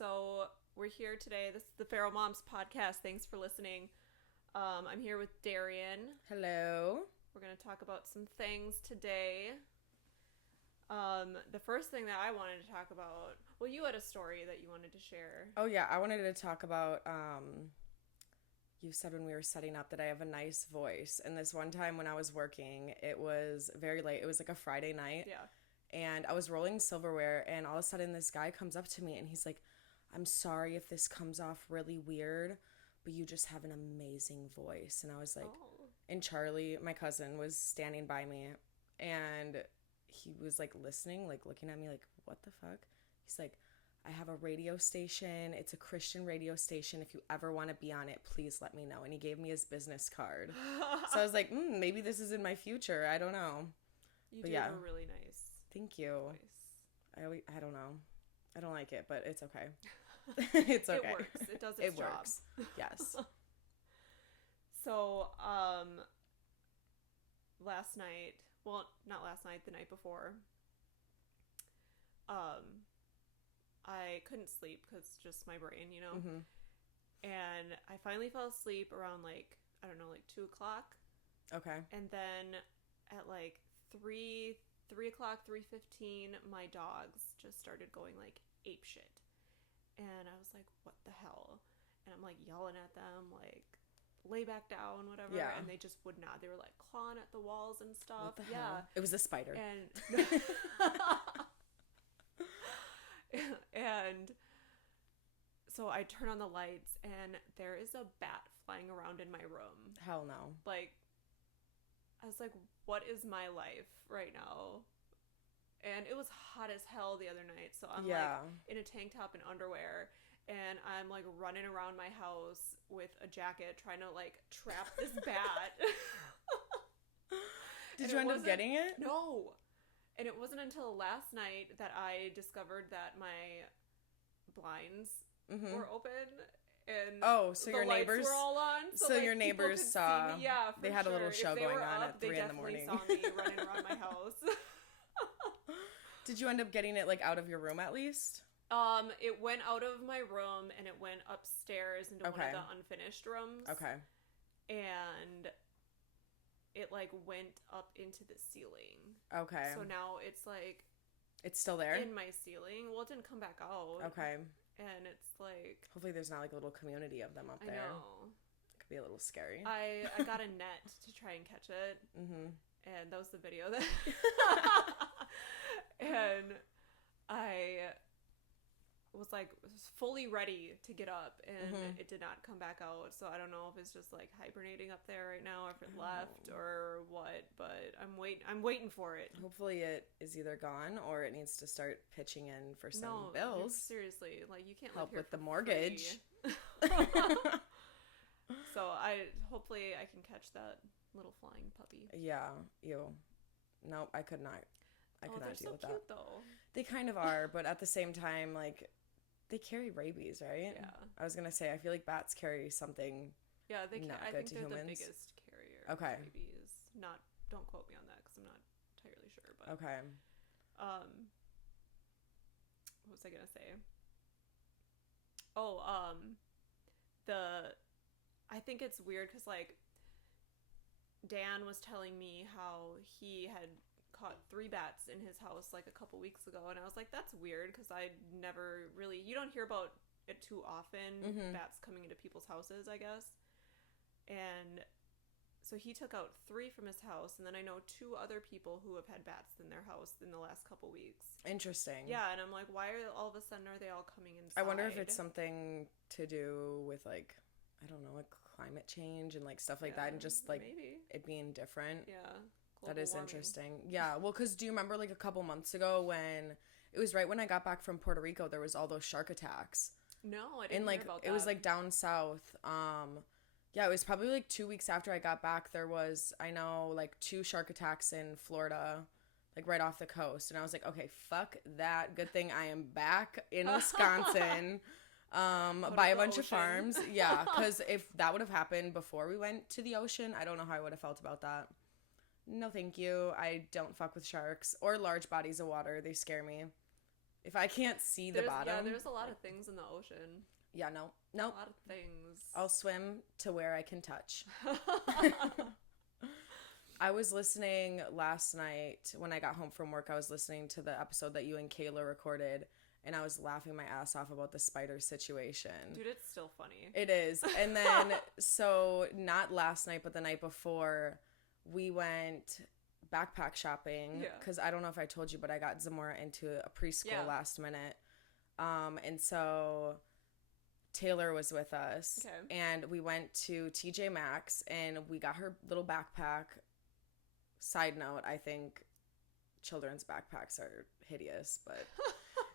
So we're here today. This is the Feral Moms podcast. Thanks for listening. I'm here with Darian. Hello. We're going to talk about some things today. The first thing that I wanted to talk about, well, you had a story that you wanted to share. Oh yeah, I wanted to talk about you said when we were setting up that I have a nice voice. And this one time when I was working, it was very late. It was like a Friday night. Yeah. And I was rolling silverware and all of a sudden this guy comes up to me and he's like, "I'm sorry if this comes off really weird, but you just have an amazing voice." And I was like, Oh. and Charlie, my cousin, was standing by me and he was like listening, like looking at me like, "What the fuck?" He's like, "I have a radio station. It's a Christian radio station. If you ever want to be on it, please let me know." And he gave me his business card. So I was like, maybe this is in my future. I don't know. You But do yeah. have a really nice Thank you. voice. I don't know. I don't like it, but it's okay. It's okay. It works. It does its It job. works. Yes. So, last night, well, not last night, the night before, I couldn't sleep because just my brain, you know? Mm-hmm. And I finally fell asleep around I don't know, 2 o'clock. Okay. And then at 3 o'clock, 3:15, my dogs just started going ape shit. And I was like, what the hell? And I'm yelling at them, lay back down, whatever. Yeah. And they just would not. They were clawing at the walls and stuff. What the hell? Yeah. It was a spider. And and so I turn on the lights and there is a bat flying around in my room. Hell no. I was like, what is my life right now? And it was hot as hell the other night. So I'm in a tank top and underwear. And I'm running around my house with a jacket trying to trap this bat. Did you end up getting it? No. And it wasn't until last night that I discovered that my blinds were open. And so the your lights neighbors were all on. So your people neighbors could see saw. me. Yeah, for they had a little sure. show If they going were on up, at 3 in the They morning. definitely saw me running around my house. Did you end up getting it out of your room at least? It went out of my room and it went upstairs into one of the unfinished rooms. Okay. And it went up into the ceiling. Okay. So now it's it's still there? in my ceiling. Well, it didn't come back out. Okay. And it's Hopefully there's not a little community of them up there. I know. It could be a little scary. I got a net to try and catch it. Mm-hmm. And that was the video that and I was fully ready to get up and it did not come back out. So I don't know if it's just hibernating up there right now or if it left or what, but I'm waiting for it. Hopefully it is either gone or it needs to start pitching in for some bills. Seriously, you can't help live here with the for mortgage. So hopefully I can catch that little flying puppy. Yeah, ew. Nope, I could not. I could not deal with that. They're so cute though. They kind of are, but at the same time, they carry rabies, right? Yeah. I was gonna say, I feel like bats carry something. Yeah, they can. I think to they're humans. the biggest carrier. Okay. Of rabies. Don't quote me on that because I'm not entirely sure. But Okay. what was I gonna say? Oh, I think it's weird because Dan was telling me how he had caught 3 bats in his house a couple weeks ago, and I was like, that's weird because I never really, you don't hear about it too often, bats coming into people's houses, I guess. And so he took out 3 from his house, and then I know 2 other people who have had bats in their house in the last couple weeks. Interesting. Yeah, and I'm like, why are all of a sudden are they all coming inside? I wonder if it's something to do with I don't know, climate change and stuff like that, and just maybe it being different. Yeah. That is warming. interesting. Yeah, well, because do you remember a couple months ago when it was right when I got back from Puerto Rico, there was all those shark attacks. No, I didn't hear about that. It was down south. Yeah, it was probably 2 weeks after I got back. There was, I know, 2 shark attacks in Florida, right off the coast, and I was like, okay, fuck that. Good thing I am back in Wisconsin. By a bunch of farms. Yeah, because if that would have happened before we went to the ocean, I don't know how I would have felt about that. No, thank you. I don't fuck with sharks or large bodies of water. They scare me. If I can't see the bottom. Yeah, there's a lot of things in the ocean. Yeah, no. A lot of things. I'll swim to where I can touch. I was listening last night when I got home from work. I was listening to the episode that you and Kayla recorded, and I was laughing my ass off about the spider situation. Dude, it's still funny. It is. And then, so not last night, but the night before, we went backpack shopping. Because I don't know if I told you, but I got Zamora into a preschool last minute. And so Taylor was with us. Okay. And we went to TJ Maxx, and we got her little backpack. Side note, I think children's backpacks are hideous, but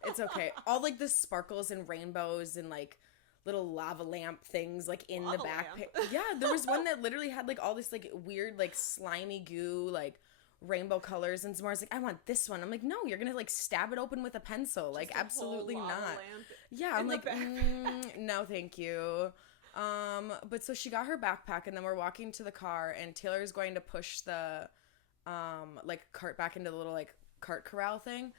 it's okay. All like the sparkles and rainbows and like little lava lamp things like in the backpack. Yeah, there was one that literally had like all this like weird like slimy goo, like rainbow colors, and Zamora's like, I want this one. I'm like, no, you're gonna like stab it open with a pencil. Just like absolutely not. Yeah, I'm like, no, thank you. But so she got her backpack, and then we're walking to the car, and Taylor's going to push the like cart back into the little like cart corral thing,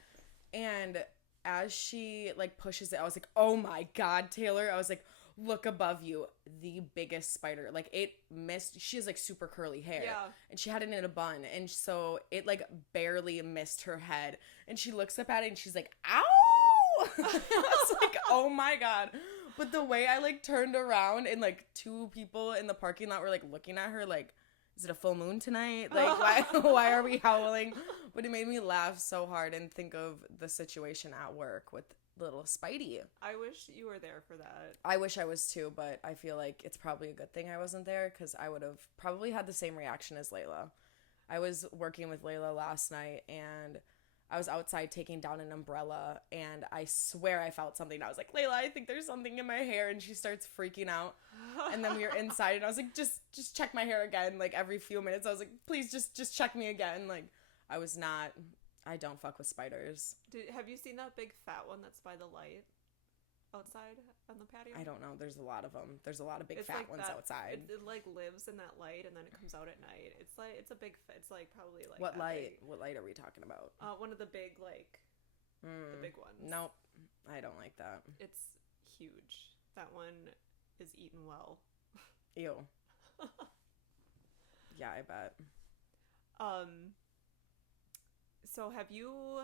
and as she like pushes it, I was like, oh my god, Taylor. I was like, look above you, the biggest spider. Like it missed. She has like super curly hair, and she had it in a bun, and so it like barely missed her head, and she looks up at it and she's like, ow. I was like, oh my god. But the way I like turned around and like two people in the parking lot were like looking at her like, is it a full moon tonight? Like, why are we howling? But it made me laugh so hard and think of the situation at work with little Spidey. I wish you were there for that. I wish I was too, but I feel like it's probably a good thing I wasn't there, because I would have probably had the same reaction as Layla. I was working with Layla last night, and I was outside taking down an umbrella, and I swear I felt something. I was like, Layla, I think there's something in my hair, and she starts freaking out. And then we were inside, and I was like, just check my hair again. Like every few minutes, I was like, please just check me again. Like I don't fuck with spiders. Have you seen that big fat one that's by the light outside on the patio? I don't know. There's a lot of them. There's a lot of big fat like ones outside. It like lives in that light, and then it comes out at night. It's like it's like probably like what light? Big. What light are we talking about? One of the big like the big ones. Nope, I don't like that. It's huge. That one is eaten well. Ew. Yeah, I bet. So have you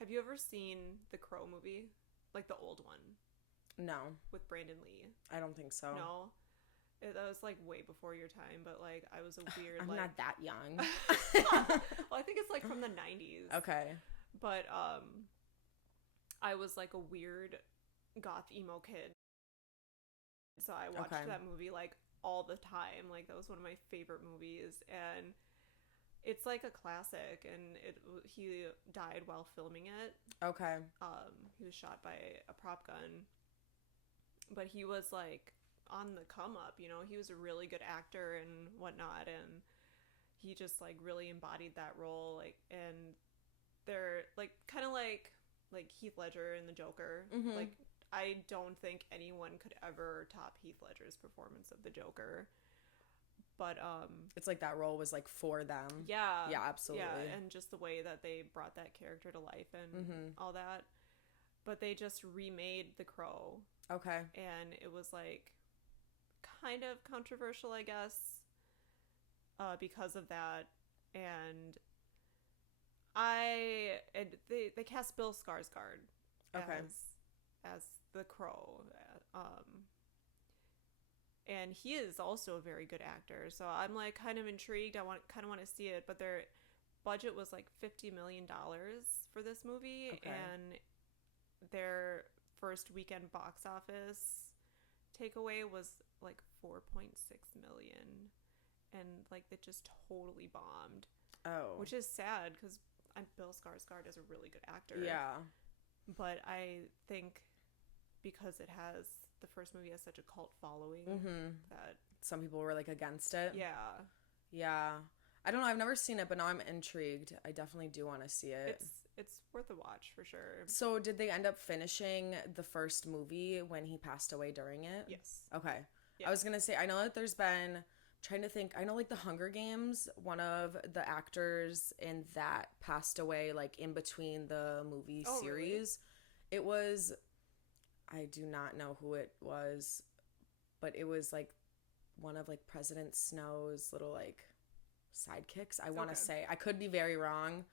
ever seen the Crow movie? Like the old one? No. With Brandon Lee? I don't think so. No? That was like way before your time, but like I was a weird I'm like... not that young. Well, I think it's like from the 90s. Okay. But I was like a weird goth emo kid. So I watched that movie like all the time. Like that was one of my favorite movies, and it's like a classic, and he died while filming it. Okay. He was shot by a prop gun, but he was like on the come up, you know. He was a really good actor and whatnot, and he just like really embodied that role. Like, and they're like kind of like Heath Ledger in The Joker. Mm-hmm. Like, I don't think anyone could ever top Heath Ledger's performance of the Joker. But it's like that role was like for them. Yeah. Yeah, absolutely. Yeah, and just the way that they brought that character to life and all that. But they just remade The Crow. Okay. And it was like kind of controversial, I guess, because of that. And they cast Bill Skarsgård as the Crow. And he is also a very good actor, so I'm like kind of intrigued. I want to see it, but their budget was like $50 million for this movie, and their first weekend box office takeaway was like 4.6 million, and like it just totally bombed. Oh, which is sad because Bill Skarsgård is a really good actor. Yeah, but I think because the first movie has such a cult following that some people were like against it. Yeah. I don't know. I've never seen it, but now I'm intrigued. I definitely do want to see it. It's worth a watch for sure. So did they end up finishing the first movie when he passed away during it? Yes. Okay. Yeah. I was going to say, I know that there's been trying to think. I know like the Hunger Games, one of the actors in that passed away like in between the movie series. Really? It was, I do not know who it was, but it was like one of like President Snow's little like sidekicks, I want to say. I could be very wrong.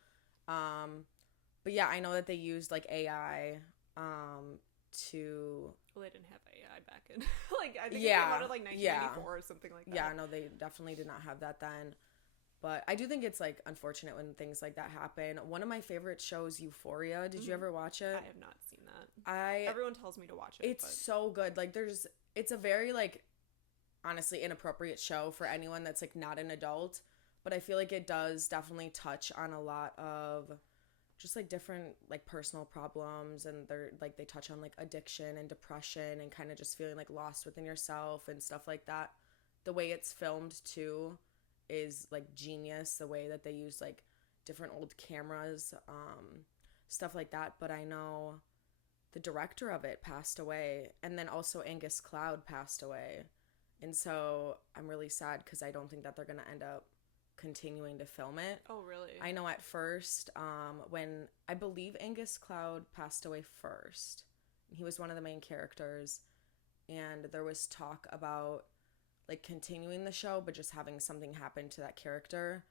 But yeah, I know that they used like AI to... Well, they didn't have AI back in... like, I think it came out of like 1994 or something like that. Yeah, no, they definitely did not have that then. But I do think it's like unfortunate when things like that happen. One of my favorite shows, Euphoria. Did you ever watch it? I have not seen that. Everyone tells me to watch it. It's so good. Like it's a very like honestly inappropriate show for anyone that's like not an adult. But I feel like it does definitely touch on a lot of just like different like personal problems, and they touch on like addiction and depression and kind of just feeling like lost within yourself and stuff like that. The way it's filmed too is like genius, the way that they use like different old cameras, stuff like that. But I know the director of it passed away, and then also Angus Cloud passed away, and so I'm really sad because I don't think that they're gonna end up continuing to film it. Oh, really? I know at first, when I believe Angus Cloud passed away first, he was one of the main characters, and there was talk about like continuing the show but just having something happen to that character,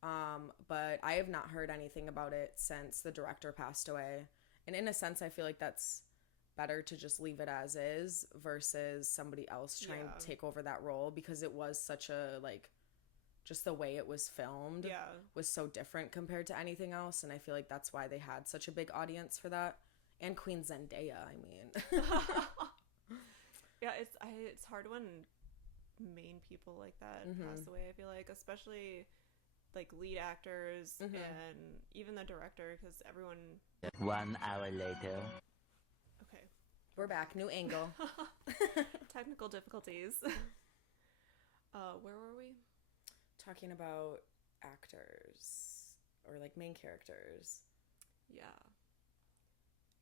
but I have not heard anything about it since the director passed away. And in a sense I feel like that's better to just leave it as is versus somebody else trying to take over that role, because it was such a like just the way it was filmed was so different compared to anything else, and I feel like that's why they had such a big audience for that. And Queen Zendaya, I mean. Yeah, it's hard when main people like that pass away, I feel like, especially like lead actors and even the director, because everyone... 1 hour later. Okay. We're back. New angle. Technical difficulties. Where were we? Talking about actors or like main characters. Yeah.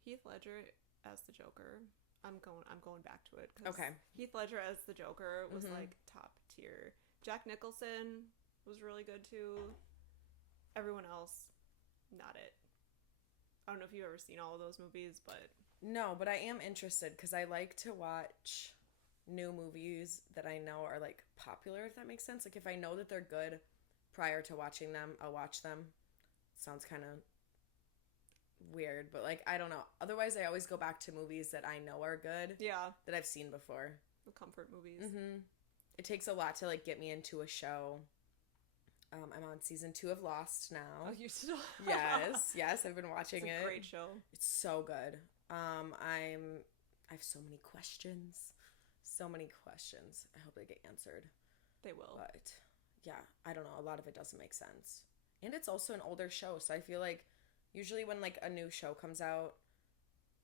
Heath Ledger as the Joker. I'm going back to it. Okay. Heath Ledger as the Joker was like top tier. Jack Nicholson was really good too. Everyone else, not it. I don't know if you've ever seen all of those movies, but... No, but I am interested because I like to watch new movies that I know are like popular, if that makes sense. Like if I know that they're good prior to watching them, I'll watch them. Sounds kind of weird, but like I don't know. Otherwise I always go back to movies that I know are good. Yeah. That I've seen before. The comfort movies. It takes a lot to like get me into a show. I'm on season 2 of Lost now. Oh, you still? yes, I've been watching it. It's a great show. It's so good. I have so many questions. I hope they get answered. They will. But yeah, I don't know. A lot of it doesn't make sense. And it's also an older show, so I feel like usually when like a new show comes out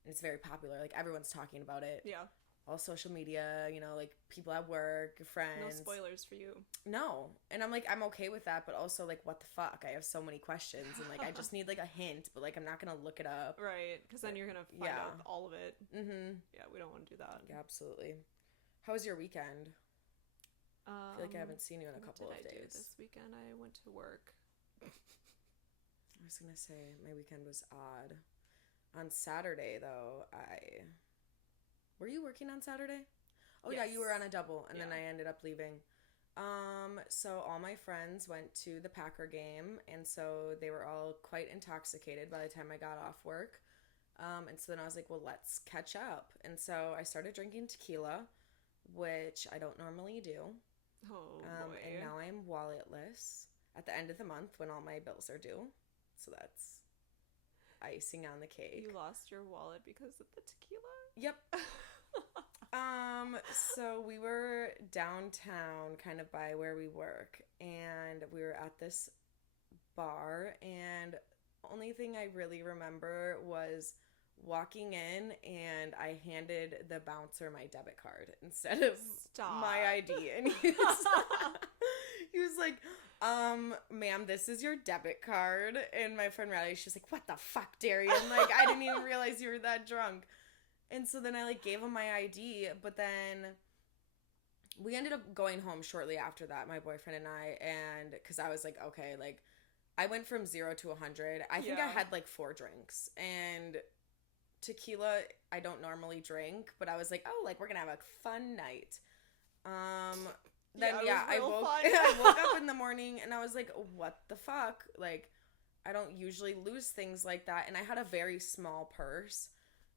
and it's very popular, like everyone's talking about it. Yeah. All social media, you know, like people at work, friends. No spoilers for you. No. And I'm like, I'm okay with that, but also like, what the fuck? I have so many questions, and like I just need like a hint, but like I'm not gonna look it up. Right, because then you're gonna find out all of it. Yeah, we don't want to do that. Yeah, absolutely. How was your weekend? I feel like I haven't seen you in a couple of days. What did I do this weekend? I went to work. I was gonna say my weekend was odd. On Saturday though, were you working on Saturday? Oh yes. Yeah, you were on a double, and then I ended up leaving. So all my friends went to the Packer game, and so they were all quite intoxicated by the time I got off work. And so then I was like, well, let's catch up. And so I started drinking tequila, which I don't normally do. Oh, boy. And now I'm walletless at the end of the month when all my bills are due. So that's icing on the cake. You lost your wallet because of the tequila? Yep. So we were downtown kind of by where we work, and we were at this bar, and only thing I really remember was walking in and I handed the bouncer my debit card instead of my ID, and he was like, ma'am, this is your debit card. And my friend Riley, she's like, what the fuck, Darian? Like, I didn't even realize you were that drunk. And so then I like gave him my ID, but then we ended up going home shortly after that, my boyfriend and I, and because I was like, okay, like, I went from 0 to 100. I think I had like 4 drinks, and tequila I don't normally drink, but I was like, oh, like, we're gonna have a fun night. Then I woke I woke up in the morning and I was like, what the fuck? Like, I don't usually lose things like that, and I had a very small purse,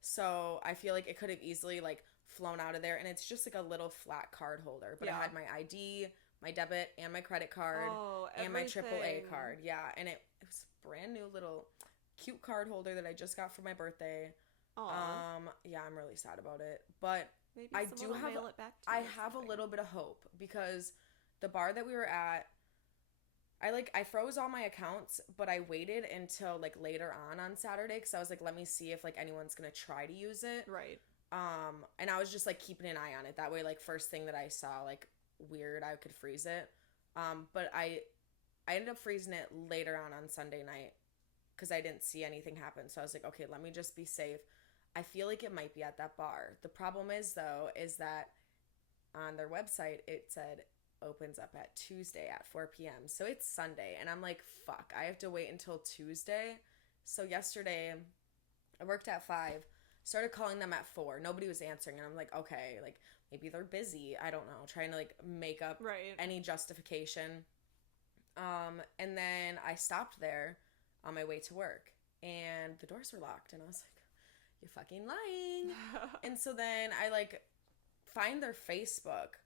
so I feel like it could have easily like flown out of there, and it's just like a little flat card holder, but I had my ID, my debit, and my credit card, and my AAA card. Yeah, and it was a brand new little cute card holder that I just got for my birthday. Yeah, I'm really sad about it, but maybe I do have mail it back to I have a little bit of hope, because the bar that we were at, I froze all my accounts, but I waited until like later on Saturday, because I was like, let me see if like anyone's gonna try to use it. Right. And I was just like keeping an eye on it. That way, like, first thing that I saw like weird, I could freeze it. But I ended up freezing it later on Sunday night, because I didn't see anything happen. So I was like, okay, let me just be safe. I feel like it might be at that bar. The problem is, though, is that on their website, it said opens up at Tuesday at 4 p.m. So it's Sunday, and I'm like, fuck, I have to wait until Tuesday. So yesterday, I worked at 5, started calling them at 4. Nobody was answering, and I'm like, okay, like, maybe they're busy. I don't know, trying to, like, make up any justification. And then I stopped there on my way to work, and the doors were locked, and I was like, you're fucking lying. And so then I like find their Facebook,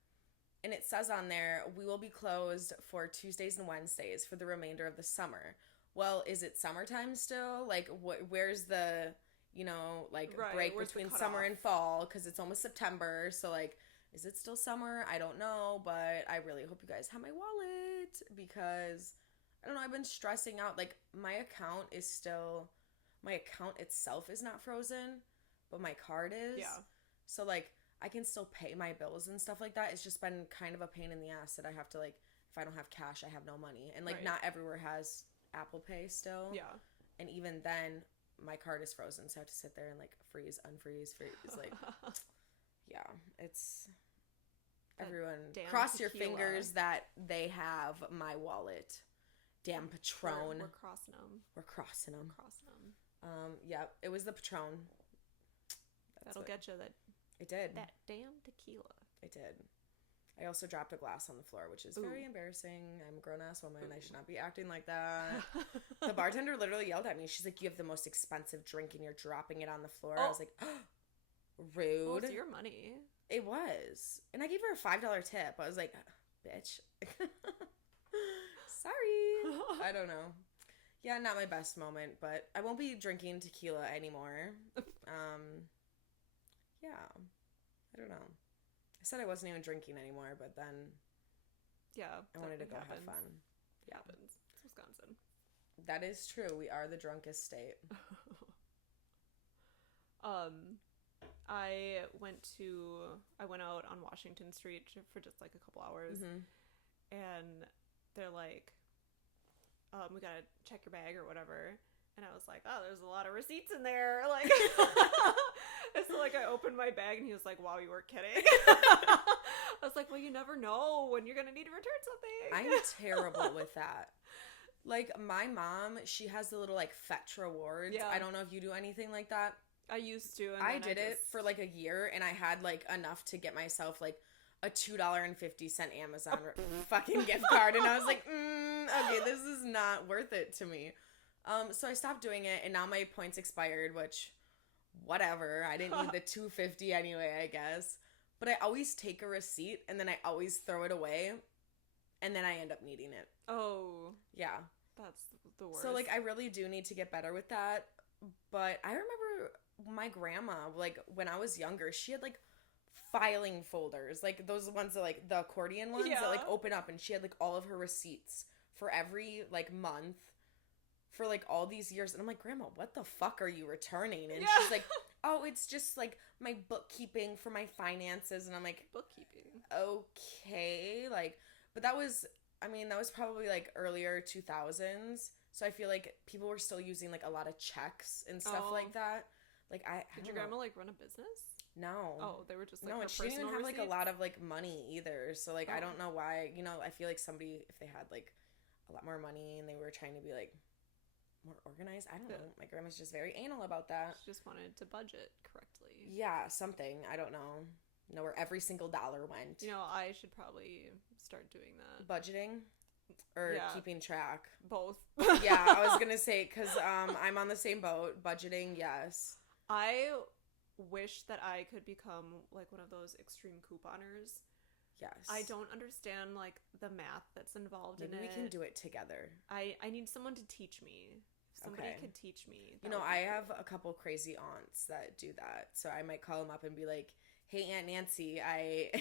and it says on there, we will be closed for Tuesdays and Wednesdays for the remainder of the summer. Well, is it summertime still? Like, where's the, you know, like, break between summer and fall? Because it's almost September, so like, is it still summer? I don't know, but I really hope you guys have my wallet, because I don't know, I've been stressing out. Like, my account itself is not frozen, but my card is. Yeah. So, like, I can still pay my bills and stuff like that. It's just been kind of a pain in the ass that I have to, like, if I don't have cash, I have no money. And, like, not everywhere has Apple Pay still. Yeah. And even then, my card is frozen, so I have to sit there and, like, freeze, unfreeze, freeze. Like, yeah, it's... Everyone, cross your fingers that they have my wallet. Damn Patron. We're crossing them. We're crossing them. Yeah, it was the Patron. That'll get you. It did. That damn tequila. It did. I also dropped a glass on the floor, which is very embarrassing. I'm a grown-ass woman. I should not be acting like that. The bartender literally yelled at me. She's like, you have the most expensive drink and you're dropping it on the floor. I was like, rude. Well, it's your money. It was. And I gave her a $5 tip. I was like, bitch. Sorry. I don't know. Yeah, not my best moment, but I won't be drinking tequila anymore. Yeah. I don't know. I said I wasn't even drinking anymore, but then I wanted to go have fun. Yeah. It happens. It's Wisconsin. That is true. We are the drunkest state. I went out on Washington Street for just like a couple hours, and they're like, we gotta check your bag or whatever, and I was like, oh, there's a lot of receipts in there, like. And so like I opened my bag, and he was like, wow, you weren't kidding. I was like, well, you never know when you're gonna need to return something. I'm terrible with that. Like, my mom, she has the little like fetch rewards. I don't know if you do anything like that. I used to. And I did it for like a year, and I had like enough to get myself like a $2.50 Amazon fucking gift card, and I was like, okay, this is not worth it to me. So I stopped doing it, and now my points expired, which, whatever. I didn't need the $2.50 anyway, I guess. But I always take a receipt, and then I always throw it away, and then I end up needing it. Oh. Yeah. That's the worst. So, like, I really do need to get better with that. But I remember my grandma, like, when I was younger, she had, like, filing folders. Like, those ones that, like, the accordion ones that, like, open up. And she had, like, all of her receipts for every, like, month for, like, all these years. And I'm like, Grandma, what the fuck are you returning? And she's like, oh, it's just, like, my bookkeeping for my finances. And I'm like, bookkeeping? Okay. Like, but that was probably, like, earlier 2000s. So I feel like people were still using, like, a lot of checks and stuff like that. Like, Did your grandma, like, run a business? No. Oh, they were just like no, her and she didn't even personal have like a receipts? lot of like money either. So like I Oh. don't know why. I feel like somebody, if they had like a lot more money and they were trying to be like more organized, I don't Yeah. know. My grandma's just very anal about that. She just wanted to budget correctly. Yeah, something. I don't know. Know where every single dollar went. I should probably start doing that. Budgeting or Yeah. keeping track. Both. Yeah, I was gonna say because I'm on the same boat. Budgeting, yes. I wish that I could become like one of those extreme couponers. Yes. I don't understand like the math that's involved Maybe in we it. can do it together. I need someone to teach me. If somebody Okay. could teach me. You that know, would be I cool. have a couple crazy aunts that do that. So I might call them up and be like, "Hey, Aunt Nancy, I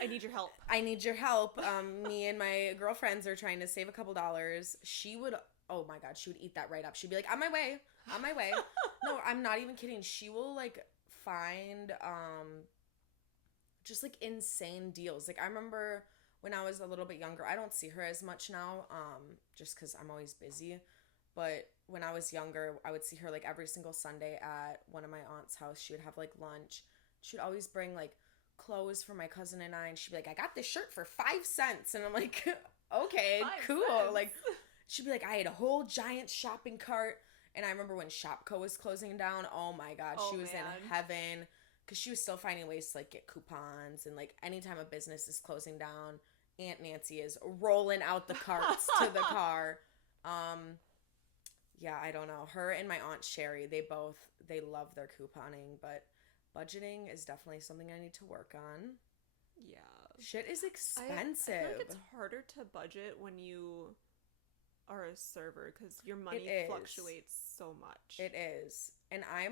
I need your help. I need your help. Me and my girlfriends are trying to save a couple dollars." She would, oh my God, she would eat that right up. She'd be like, "On my way, on my way." No, I'm not even kidding. She will like find just like insane deals. Like I remember when I was a little bit younger, I don't see her as much now, just because I'm always busy. But when I was younger, I would see her like every single Sunday at one of my aunt's house. She would have like lunch. She would always bring like clothes for my cousin and I, and she'd be like, "I got this shirt for 5 cents," and I'm like, "Okay, 5 cool." cents. Like she'd be like, "I had a whole giant shopping cart," and I remember when Shopko was closing down. Oh my God, Oh, she was man. in heaven because she was still finding ways to like get coupons, and like anytime a business is closing down, Aunt Nancy is rolling out the carts to the car. Yeah, I don't know. Her and my Aunt Sherry, they love their couponing, but budgeting is definitely something I need to work on. Yeah. Shit is I expensive. feel like it's harder to budget when you are a server because your money is. fluctuates so much. It is. And I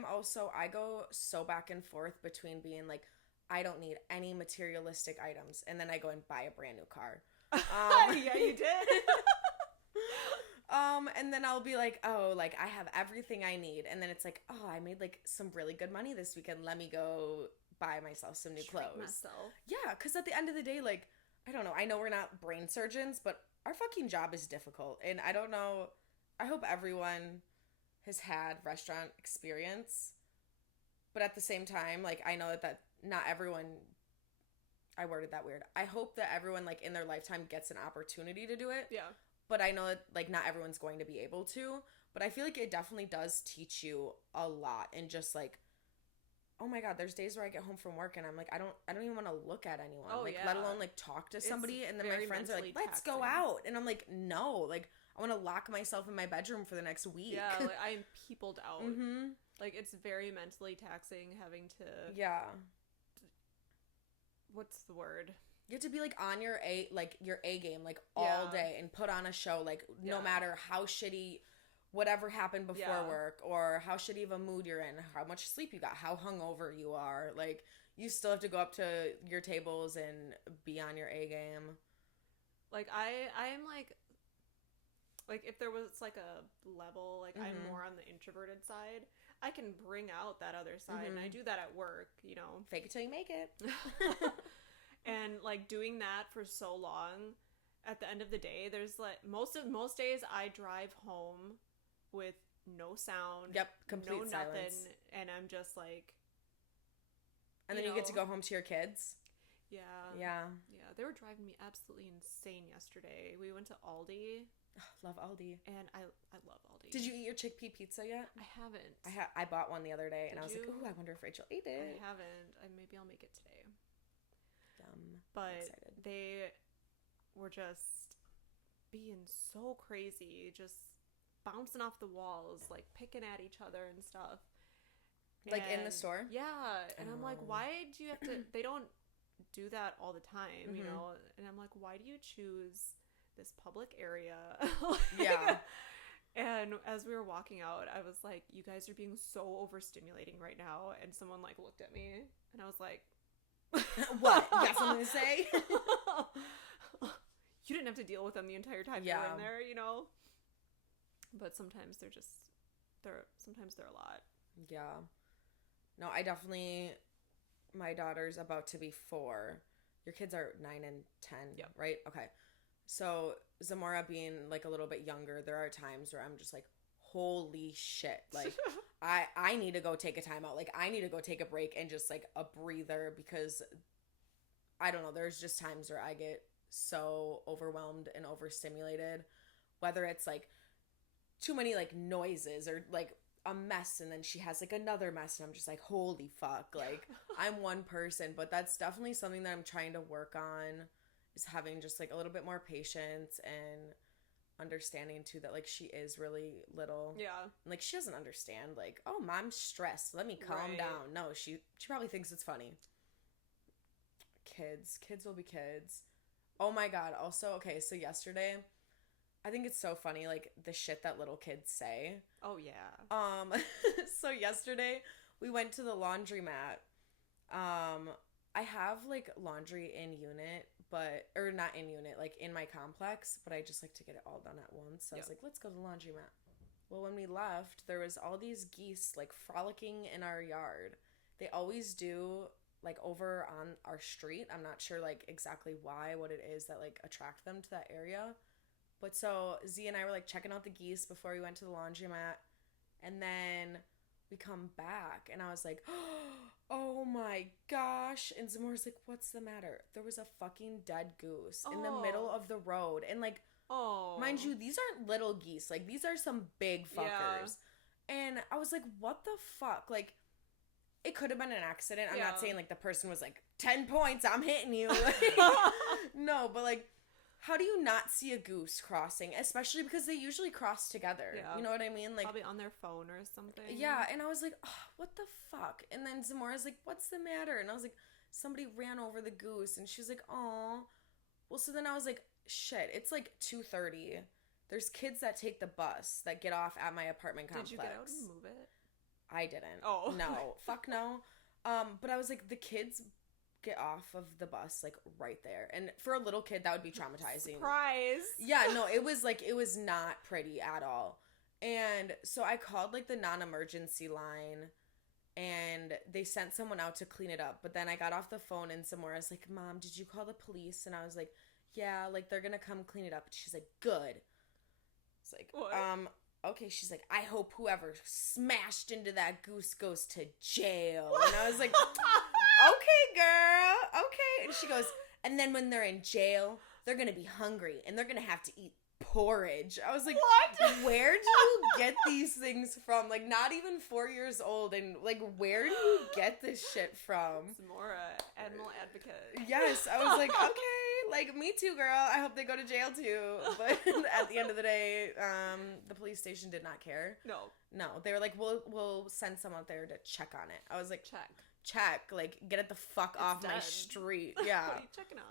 go so back and forth between being like, I don't need any materialistic items, and then I go and buy a brand new car. Yeah, you did. And then I'll be like, oh, like I have everything I need. And then it's like, oh, I made like some really good money this weekend. Let me go buy myself some new Treat clothes. myself. Yeah, because at the end of the day, like, I don't know. I know we're not brain surgeons, but our fucking job is difficult. And I don't know. I hope everyone has had restaurant experience. But at the same time, like, I know that not everyone, I worded that weird. I hope that everyone, like, in their lifetime gets an opportunity to do it. Yeah. But I know that, like, not everyone's going to be able to. But I feel like it definitely does teach you a lot. And just, like, oh my God, there's days where I get home from work and I'm like, I don't even want to look at anyone. Oh, like, yeah. let alone, like, talk to somebody. And then my very friends are like, mentally let's go taxing. out. And I'm like, no. Like, I want to lock myself in my bedroom for the next week. Yeah, like I'm peopled out. Mm-hmm. Like it's very mentally taxing having to Yeah. what's the word? You have to be, like, on your A game, like, all Yeah. day and put on a show, like, no Yeah. matter how shitty whatever happened before Yeah. work or how shitty of a mood you're in, how much sleep you got, how hungover you are. Like, you still have to go up to your tables and be on your A game. Like I'm like if there was like a level, like I'm Mhm. more on the introverted side, I can bring out that other side and I Mhm. do that at work, you know. Fake it till you make it. And like doing that for so long, at the end of the day, there's like most days I drive home with no sound, Yep, complete no silence. nothing, and I'm just like, And then you get to go home to your kids. yeah, Yeah. they were driving me absolutely insane yesterday. We went to Aldi, Love Aldi. and I love Aldi. Did you eat your chickpea pizza yet? I haven't. I bought one the other day, and Did I was like, you? ooh, I wonder if Rachel ate I it. haven't. Maybe I'll make it today. Yum. But Excited. they were just being so crazy, just bouncing off the walls, like picking at each other and stuff. Like in the And- store? Yeah. And I'm like, Oh. why do you have to they don't do that all the time, you Mhm. know? And I'm like, why do you choose this public area? Yeah. And as we were walking out, I was like, you guys are being so overstimulating right now. And someone like looked at me and I was like, What? You got something to say? You didn't have to deal with them the entire time you were Yeah. in there, you know? But sometimes they're a lot. Yeah. No, I definitely, my daughter's about to be 4. Your kids are 9 and 10, Yep. right? Okay. So Zamora being like a little bit younger, there are times where I'm just like, holy shit. Like, I need to go take a time out. Like, I need to go take a break and just, like, a breather because, I don't know, there's just times where I get so overwhelmed and overstimulated. Whether it's, like, too many, like, noises or, like, a mess and then she has, like, another mess and I'm just like, holy fuck. Like, I'm one person. But that's definitely something that I'm trying to work on, is having just, like, a little bit more patience and understanding too that, like, she is really little. Yeah. Like, she doesn't understand, like, oh, mom's stressed, let me calm down. No, she probably thinks it's funny. Kids will be kids. Oh my god. Also, okay, so yesterday, I think it's so funny, like, the shit that little kids say. Oh yeah. So yesterday we went to the laundromat. I have, like, laundry in unit, or not in unit, like, in my complex, but I just like to get it all done at once. So I was like, let's go to the laundromat. Well, when we left, there was all these geese, like, frolicking in our yard. They always do, like, over on our street. I'm not sure, like, exactly why, what it is that, like, attract them to that area. But so Z and I were, like, checking out the geese before we went to the laundromat. And then we come back and I was like, oh my gosh. And Zamora's like, what's the matter? There was a fucking dead goose in the middle of the road. And, like, mind you, these aren't little geese. Like, these are some big fuckers. Yeah. And I was like, what the fuck? Like, it could have been an accident. I'm not saying, like, the person was like, 10 points, I'm hitting you. Like, no, but, like, how do you not see a goose crossing? Especially because they usually cross together. Yeah. You know what I mean? Like, probably on their phone or something. Yeah, and I was like, oh, what the fuck? And then Zamora's like, what's the matter? And I was like, somebody ran over the goose. And she was like, aw. Well, so then I was like, shit, it's like 2:30. There's kids that take the bus that get off at my apartment complex. Did you get out and move it? I didn't. Oh. No. Fuck no. But I was like, the kids get off of the bus, like, right there. And for a little kid, that would be traumatizing. Surprise! Yeah, no, it was not pretty at all. And so I called, like, the non-emergency line, and they sent someone out to clean it up. But then I got off the phone, and Zamora was like, Mom, did you call the police? And I was like, yeah, like, they're gonna come clean it up. And she's like, good. It's like, what? Okay. She's like, I hope whoever smashed into that goose goes to jail. And I was like, okay, girl, okay. And she goes, and then when they're in jail, they're gonna be hungry and they're gonna have to eat porridge. I was like, what? Where do you get these things from? Like, not even 4 years old, and, like, where do you get this shit from? Zamora, animal advocate. Yes, I was like, okay, like, me too, girl. I hope they go to jail too. But at the end of the day, the police station did not care. No, they were like, we'll send someone out there to check on it. I was like, check, like, get it the fuck off my street. Yeah. What are you checking on?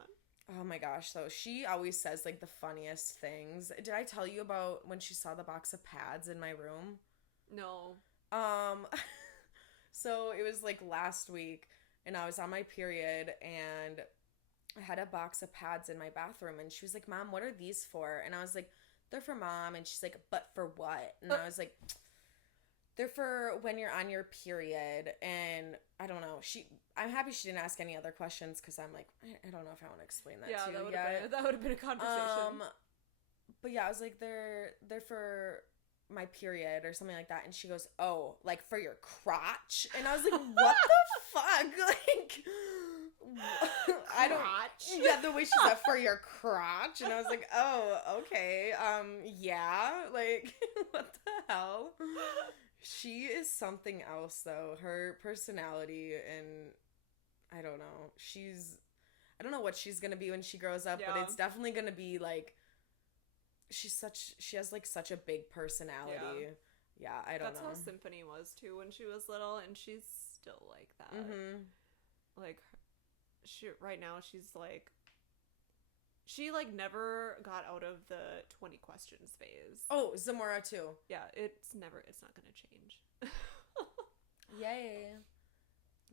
Oh my gosh, so she always says, like, the funniest things. Did I tell you about when she saw the box of pads in my room? No. So it was, like, last week, and I was on my period, and I had a box of pads in my bathroom, and she was like, Mom, what are these for? And I was like, they're for Mom. And she's like, but for what? And I was like, they're for when you're on your period. And I don't know. I'm happy she didn't ask any other questions, because I'm like, I don't know if I want to explain that to you. That would have been a conversation. But yeah, I was like, they're for my period or something like that. And she goes, oh, like, for your crotch? And I was like, what the fuck? Like, I don't. Yeah, the way she said, for your crotch. And I was like, oh, okay. Yeah. Like, what the hell? She is something else, though. Her personality, and I don't know. I don't know what she's gonna be when she grows up, but it's definitely gonna be, like, she has, like, such a big personality. Yeah, I don't know. That's how Symphony was, too, when she was little, and she's still like that. Mm-hmm. Like, right now, she's, like, she, like, never got out of the 20 questions phase. Oh, Zamora, too. Yeah, it's not gonna change. Yay.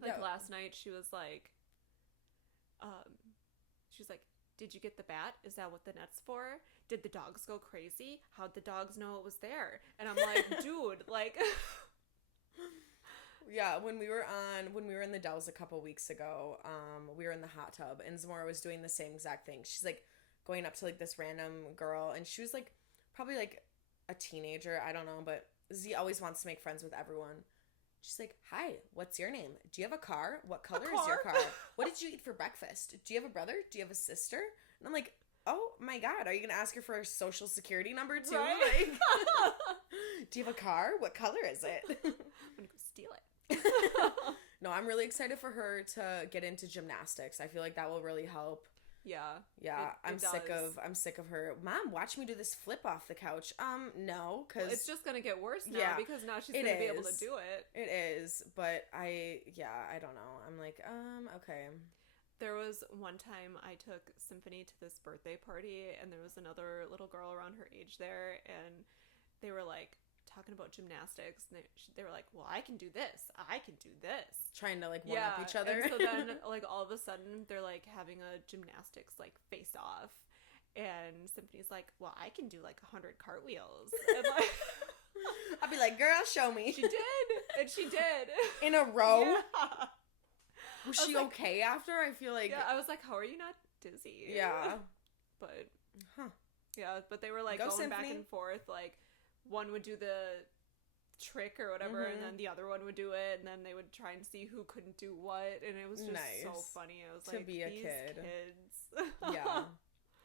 Like, last night, she was like, did you get the bat? Is that what the net's for? Did the dogs go crazy? How'd the dogs know it was there? And I'm like, dude, like... Yeah, when we were in the Dells a couple weeks ago, we were in the hot tub, and Zamora was doing the same exact thing. She's, like, going up to, like, this random girl, and she was, like, probably, like, a teenager, I don't know, but Z always wants to make friends with everyone. She's like, hi, what's your name? Do you have a car? What color is your car? What did you eat for breakfast? Do you have a brother? Do you have a sister? And I'm like, oh my God, are you going to ask her for her social security number too? Right? Like, do you have a car? What color is it? I'm gonna go steal it. No, I'm really excited for her to get into gymnastics. I feel like that will really help. Yeah. Yeah, I'm sick does. of her. Mom, watch me do this flip off the couch. No, because It's just gonna get worse now, Yeah, because now she's gonna be able to is. do it. it is. But I don't know. I'm like, okay. There was one time I took Symphony to this birthday party, and there was another little girl around her age there, and they were like talking about gymnastics, and they were like, well, I can do this, I can do this, Trying to like one up each other. and so then like all of a sudden they're like having a gymnastics like face off, and Symphony's like, well, I can do like 100 cartwheels, and like I'll be like, girl, show me. she did, and she did In a row. Yeah. Was I she was like- okay after? I feel like Yeah, I was like, how are you not dizzy? Yeah. But Huh. yeah, but they were like Go going back Symphony. and forth, like one would do the trick or whatever, and then the other one would do it, and then they would try and see who couldn't do what, and it was just so Nice. funny. I was To like, be a these kid. kids. Yeah.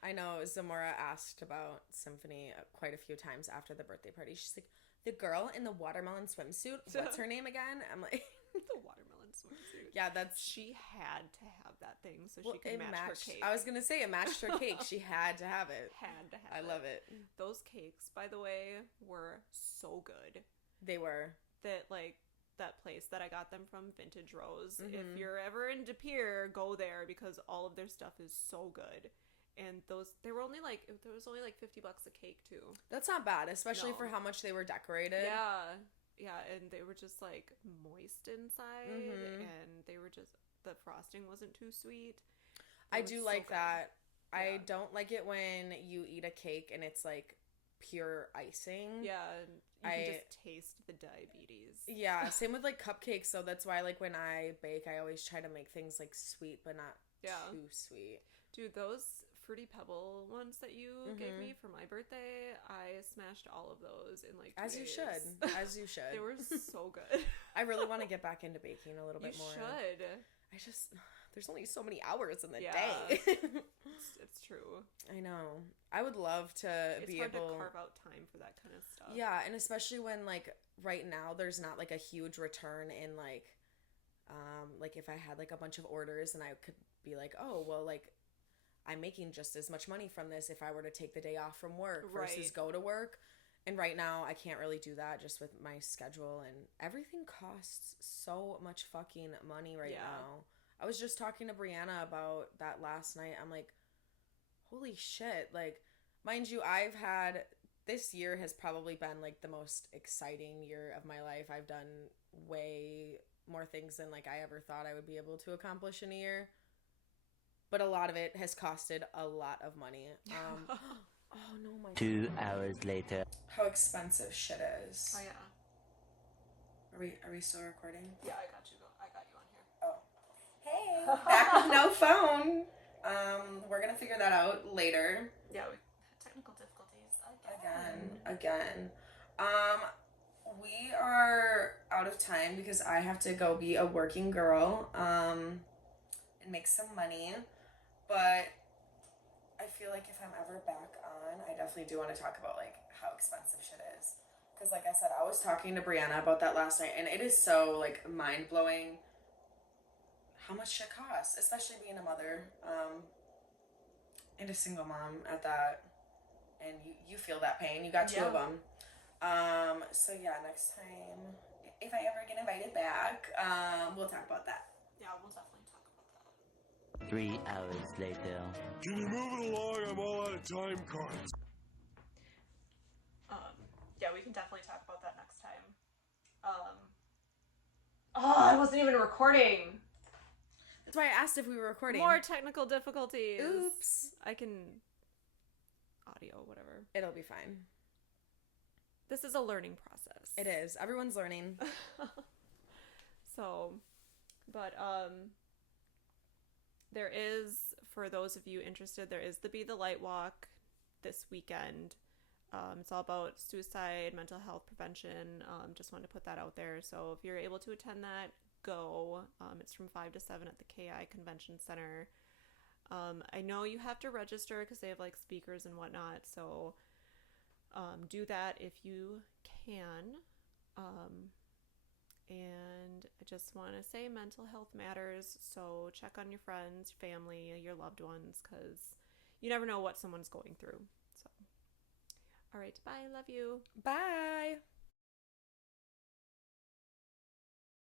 I know Zamora asked about Symphony quite a few times after the birthday party. She's like, the girl in the watermelon swimsuit, what's her name again? I'm like, The watermelon swimsuit. yeah, that's... She had to have that thing so Well, she could it match matched. her cake. I was going to say it matched her cake. She had to have it. Had to have I love it. Those cakes, by the way, were so good. They were. That place that I got them from, Vintage Rose. Mhm. If you're ever in De Pere, go there because all of their stuff is so good. And there was only like $50 a cake too. That's not bad, especially No. for how much they were decorated. Yeah, and they were just like moist inside, Mhm. and they were just, the frosting wasn't too sweet. I It was do so like good. that. I Yeah. don't like it when you eat a cake and it's like pure icing. Yeah, and you I- can just taste the diabetes. Yeah, same with like cupcakes. So that's why like when I bake, I always try to make things like sweet but not Yeah. too sweet. Dude, those Fruity Pebble ones that you gave Mhm. me for my birthday, I smashed all of those in like 2 As you days. should. As you should. They were so good. I really want to get back into baking a little You bit more. should. I just there's only so many hours in the Yeah. day. It's true. I know. I would love to It's be hard able to carve out time for that kind of stuff. Yeah, and especially when like right now there's not like a huge return in like if I had like a bunch of orders and I could be like, "Oh, well like I'm making just as much money from this if I were to take the day off from work versus Right. go to work." And right now I can't really do that just with my schedule, and everything costs so much fucking money right Yeah. now. I was just talking to Brianna about that last night. I'm like, holy shit. Like, mind you, this year has probably been like the most exciting year of my life. I've done way more things than like I ever thought I would be able to accomplish in a year. But a lot of it has costed a lot of money. Oh no, my 2 hours later. How expensive shit is. Oh yeah. Are we still recording? Yeah, I got you on here. Oh. Hey, back with no phone. We're gonna figure that out later. Yeah, we had technical difficulties again. Again. We are out of time because I have to go be a working girl, and make some money. But I feel like if I'm ever back on, I definitely do want to talk about like how expensive shit is. Because like I said, I was talking to Brianna about that last night, and it is so like mind blowing how much shit costs, especially being a mother, and a single mom at that. And you feel that pain. You got two of them. So yeah, next time, if I ever get invited back, we'll talk about that. Yeah, we'll definitely talk about that. 3 hours later. Can you move it along? I'm all out of time cards. Yeah, we can definitely talk about that next time. I wasn't even recording. That's why I asked if we were recording. More technical difficulties. Oops. I can audio, whatever. It'll be fine. This is a learning process. It is. Everyone's learning. So, but there is, for those of you interested, there is the Be the Light Walk this weekend. It's all about suicide, mental health prevention. Just wanted to put that out there. So if you're able to attend that, go. It's from 5 to 7 at the KI Convention Center. I know you have to register because they have like speakers and whatnot. So do that if you can. And I just want to say mental health matters. So check on your friends, family, your loved ones, because you never know what someone's going through. So, all right, bye. Love you. Bye.